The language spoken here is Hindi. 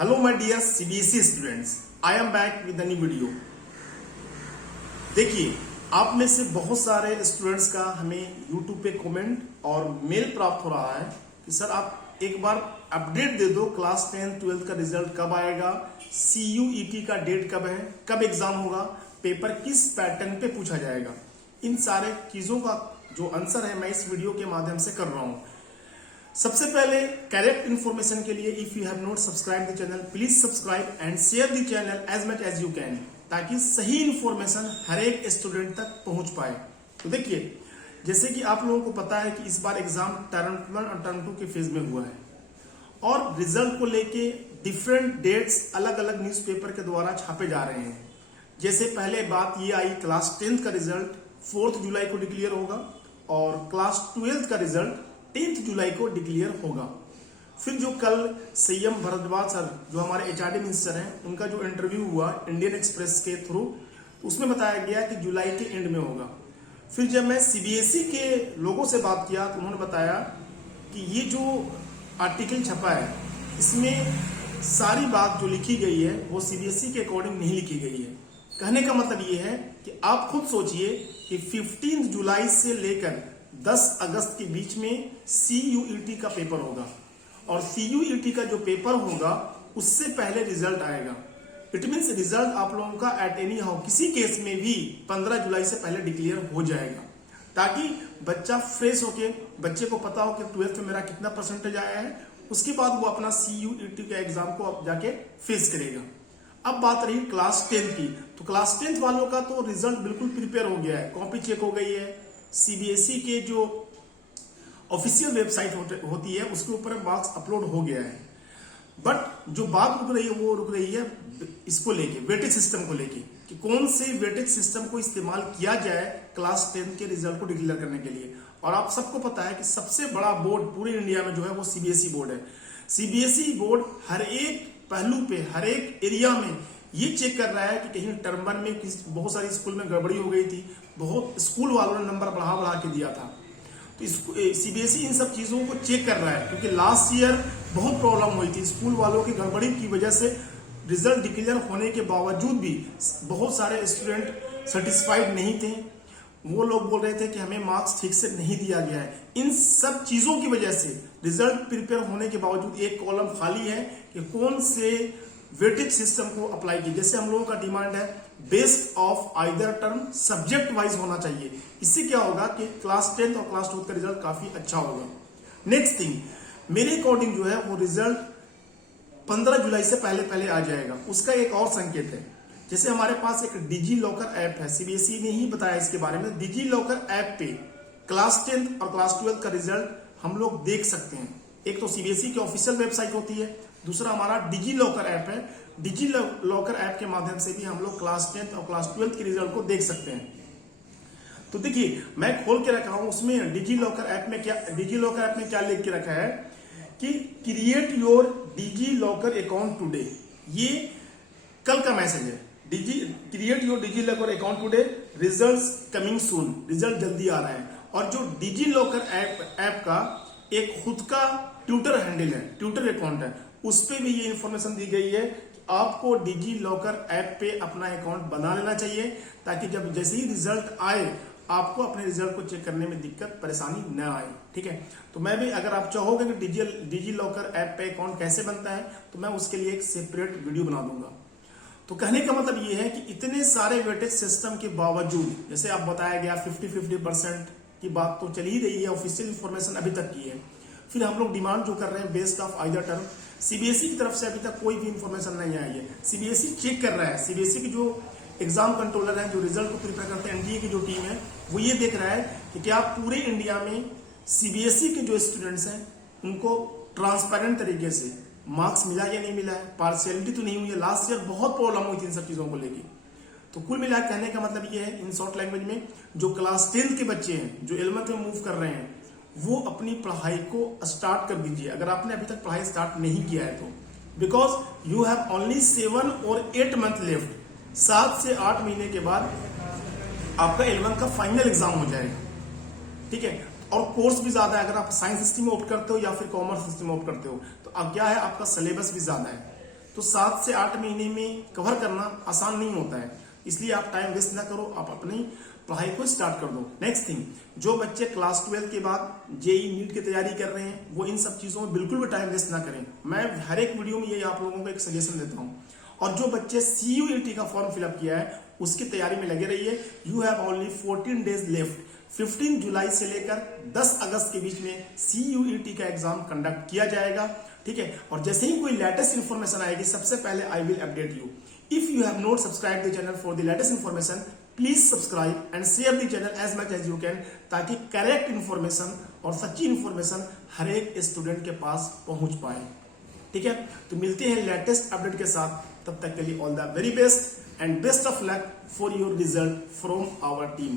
Hello my dear CBSE students, I am back with a new video। देखिए, आप में से बहुत सारे स्टूडेंट्स का हमें YouTube पे कमेंट और मेल प्राप्त हो रहा है कि सर आप एक बार अपडेट दे दो, क्लास 10 12 का रिजल्ट कब आएगा, CUET का डेट कब है, कब एग्जाम होगा, पेपर किस पैटर्न पे पूछा जाएगा। इन सारे चीजों का जो आंसर है मैं इस वीडियो के माध्यम से कर रहा हूँ। सबसे पहले करेक्ट इन्फॉर्मेशन के लिए if you have not subscribe the channel please subscribe and share the channel as much as you can, ताकि सही इन्फॉर्मेशन हर एक स्टूडेंट तक पहुंच पाए। तो देखिए, जैसे कि आप लोगों को पता है कि इस बार एग्जाम टर्म 1 और टर्म 2 के फेज में हुआ है और रिजल्ट को लेके डिफरेंट डेट्स अलग अलग न्यूज़पेपर के द्वारा छापे जा रहे हैं। जैसे पहले बात ये आई, क्लास 10 का रिजल्ट 4 जुलाई को डिक्लेयर होगा और क्लास 12 का रिजल्ट 10 जुलाई को डिक्लेयर होगा। फिर जो कल सीएम भारद्वाज सर जो हमारे HRD मिनिस्टर हैं, उनका जो इंटरव्यू हुआ इंडियन एक्सप्रेस के थ्रू, उसमें बताया गया कि जुलाई के एंड में होगा। फिर जब मैं CBSE के लोगों से बात किया तो उन्होंने बताया कि ये जो आर्टिकल छपा है इसमें सारी बात जो लिखी गई है वो CBSE के अकॉर्डिंग नहीं लिखी गई है। कहने का मतलब ये है कि आप खुद सोचिए कि 15 जुलाई से लेकर 10 अगस्त के बीच में CUET का पेपर होगा और CUET का जो पेपर होगा उससे पहले रिजल्ट आएगा। इट मीन्स रिजल्ट आप लोगों का एट एनी हाउ किसी केस में भी 15 जुलाई से पहले डिक्लेयर हो जाएगा, ताकि बच्चा फ्रेश होके, बच्चे को पता हो कि 12th में मेरा कितना परसेंटेज आया है, उसके बाद वो अपना CUET के एग्जाम को अब जाके फेस करेगा। अब बात रही क्लास 10 की, तो क्लास 10 वालों का तो रिजल्ट बिल्कुल प्रिपेयर हो गया है, कॉपी चेक हो गई है। CBSE के जो ऑफिशियल वेबसाइट होती है उसके ऊपर मार्क्स अपलोड हो गया है। बट जो बात रुक रही है वो रुक रही है इसको लेके, वेटेज सिस्टम को लेके, कि कौन से वेटेज सिस्टम को इस्तेमाल किया जाए क्लास 10 के रिजल्ट को डिक्लेयर करने के लिए। और आप सबको पता है कि सबसे बड़ा बोर्ड पूरे इंडिया में जो है वो CBSE बोर्ड है। CBSE बोर्ड हर एक पहलू पे, हर एक एरिया में ये चेक कर रहा है कि कहीं टर्म 1 में बहुत सारी स्कूल में गड़बड़ी हो गई थी, बहुत स्कूल वालों ने नंबर बढ़ा बढ़ा के दिया था। तो CBSE इन सब चीजों को चेक कर रहा है, क्योंकि लास्ट ईयर बहुत प्रॉब्लम हुई थी स्कूल वालों की गड़बड़ी की वजह से। रिजल्ट डिक्लेयर होने के बावजूद भी बहुत सारे स्टूडेंट सेटिस्फाइड नहीं थे। वो लोग बोल रहे थे कि हमें मार्क्स ठीक से नहीं दिया गया है। इन सब चीजों की वजह से रिजल्ट प्रिपेयर होने के बावजूद एक कॉलम खाली है कि कौन से वेटेज सिस्टम को अप्लाई किया। जैसे हम लोगों का डिमांड है based of either term, subject wise होना चाहिए। इससे क्या होगा कि क्लास 10 और क्लास 12 का रिजल्ट काफी अच्छा होगा। नेक्स्ट थिंग, मेरे अकॉर्डिंग जो है वो रिजल्ट 15 जुलाई से पहले पहले आ जाएगा। उसका एक और संकेत है, जैसे हमारे पास एक डिजी लॉकर ऐप है, CBSE ने ही बताया इसके बारे में। डिजी लॉकर ऐप पे क्लास 10 और क्लास 12 का रिजल्ट हम लोग देख सकते हैं। एक तो CBSE की ऑफिशियल वेबसाइट होती है, दूसरा हमारा डिजी लॉकर ऐप है। डिजी लॉकर ऐप के माध्यम से भी हम लोग क्लास 10 और क्लास 12 के रिजल्ट को देख सकते हैं। तो देखिए, मैं खोल के रखा हूं, उसमें डिजी लॉकर ऐप में क्या लिख के रखा है कि create your DigiLocker account today. ये कल का मैसेज है, create your DigiLocker account today, results coming soon, result जल्दी आ रहा है। और जो डिजी लॉकर ऐप का एक खुद का ट्विटर हैंडल है, ट्विटर अकाउंट है, उस पे भी ये इंफॉर्मेशन दी गई है कि आपको डिजी लॉकर ऐप पे अपना अकाउंट बना लेना चाहिए, ताकि जब जैसे ही रिजल्ट आए आपको अपने रिजल्ट को चेक करने में दिक्कत परेशानी न आए। ठीक है, तो मैं भी, अगर आप चाहोगे कि डिजी लॉकर ऐप पे अकाउंट कैसे बनता है, तो मैं उसके लिए एक सेपरेट वीडियो बना दूंगा। तो कहने का मतलब ये है कि इतने सारे वेटेज सिस्टम के बावजूद, जैसे आप बताया गया 50-50% की बात तो चल ही रही है, ऑफिशियल इंफॉर्मेशन अभी तक की है। फिर हम लोग डिमांड जो कर रहे हैं based of either term, CBSE की तरफ से अभी तक कोई भी इंफॉर्मेशन नहीं आई है। CBSE चेक कर रहा है, CBSE की जो एग्जाम कंट्रोलर है, जो रिजल्ट को प्रिपेयर करते हैं, NTA की जो टीम है, वो ये देख रहा है कि क्या पूरे इंडिया में CBSE के जो स्टूडेंट्स हैं उनको ट्रांसपेरेंट तरीके से मार्क्स मिला या नहीं मिला है, पार्शियलिटी तो नहीं हुई है। लास्ट ईयर बहुत प्रॉब्लम हुई थी इन सब चीजों को लेके। तो कुल मिला कहने का मतलब ये है, इन शॉर्ट लैंग्वेज में, जो क्लास 10 के बच्चे हैं जो 11th में मूव कर रहे हैं, वो अपनी पढ़ाई को स्टार्ट कर दीजिए, अगर आपने अभी तक पढ़ाई स्टार्ट नहीं किया है तो। बिकॉज यू हैव ओनली 7 और 8 मंथ लेफ्ट। 7 से 8 महीने के बाद आपका 11th का फाइनल एग्जाम हो जाएगा। ठीक है, और कोर्स भी ज्यादा है। अगर आप साइंस स्ट्रीम में ऑप्ट करते हो या फिर कॉमर्स स्ट्रीम में ऑप्ट करते हो, तो अब क्या है, आपका सिलेबस भी ज्यादा है। तो 7 से 8 महीने में कवर करना आसान नहीं होता है। इसलिए आप टाइम वेस्ट ना करो, आप अपनी पढ़ाई को स्टार्ट कर दो। नेक्स्ट थिंग, जो बच्चे क्लास 12 के बाद जेई नीट की तैयारी कर रहे हैं वो इन सब चीजों में बिल्कुल भी टाइम वेस्ट ना करें। मैं हर एक वीडियो में ये आप लोगों को एक सजेशन देता हूँ। और जो बच्चे CUET का फॉर्म फिलअप किया है उसकी तैयारी में लगे रहिए। You have only 14 days left. 15 जुलाई से लेकर 10 अगस्त के बीच में CUET का एग्जाम कंडक्ट किया जाएगा, ठीक है। और जैसे ही कोई लेटेस्ट इन्फॉर्मेशन आएगी सबसे पहले I will update you. If you have not subscribe the channel for the latest information, please subscribe and share the channel as much as you can, ताकि करेक्ट इन्फॉर्मेशन और सच्ची इन्फॉर्मेशन हर एक स्टूडेंट के पास पहुंच पाए, ठीक है। तो मिलते हैं लेटेस्ट अपडेट के साथ, तब तक के लिए all the very best and best of luck for your result from our team.